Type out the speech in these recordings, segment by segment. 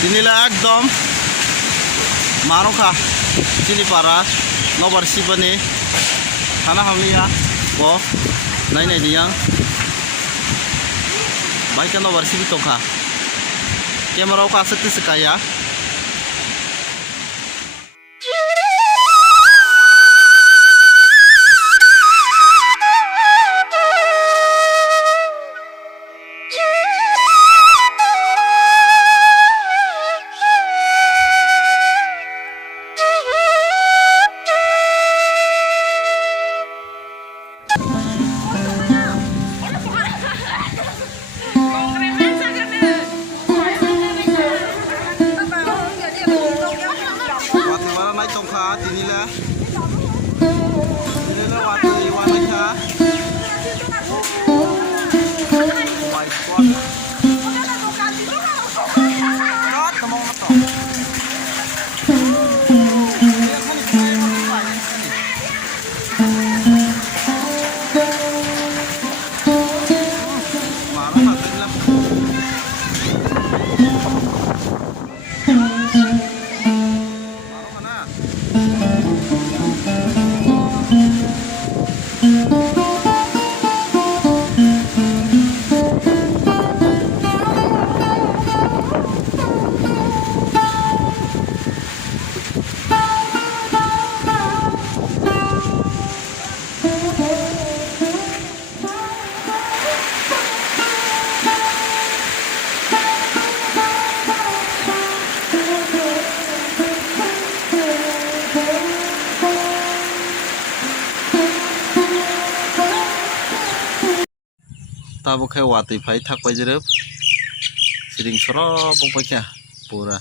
Inilah ekdom maroka sini para nomor sibani kana hamliya bo nai dia baik kan nomor sibi tongka kamera ka sakti sekaya inilah wanita white spot tabo kai wati phai thak pai jerep siring soro bong pai kya pura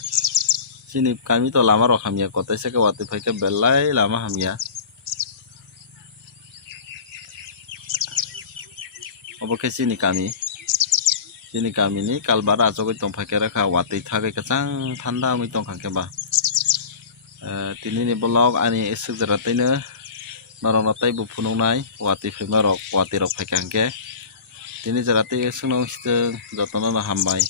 sini kami to lama ro hamya kotai se ke wati phai ke belai lama hamya obo ke sini kami ni kalbara ajogai tong phai ke rakha wati thagai kachang thanda mui tong khangke ba tini ni blog ani esuk jarateino narong natai bu phunung nai wati phai marok wati rok phai kangke tini jarate sunong siteng jotona hambai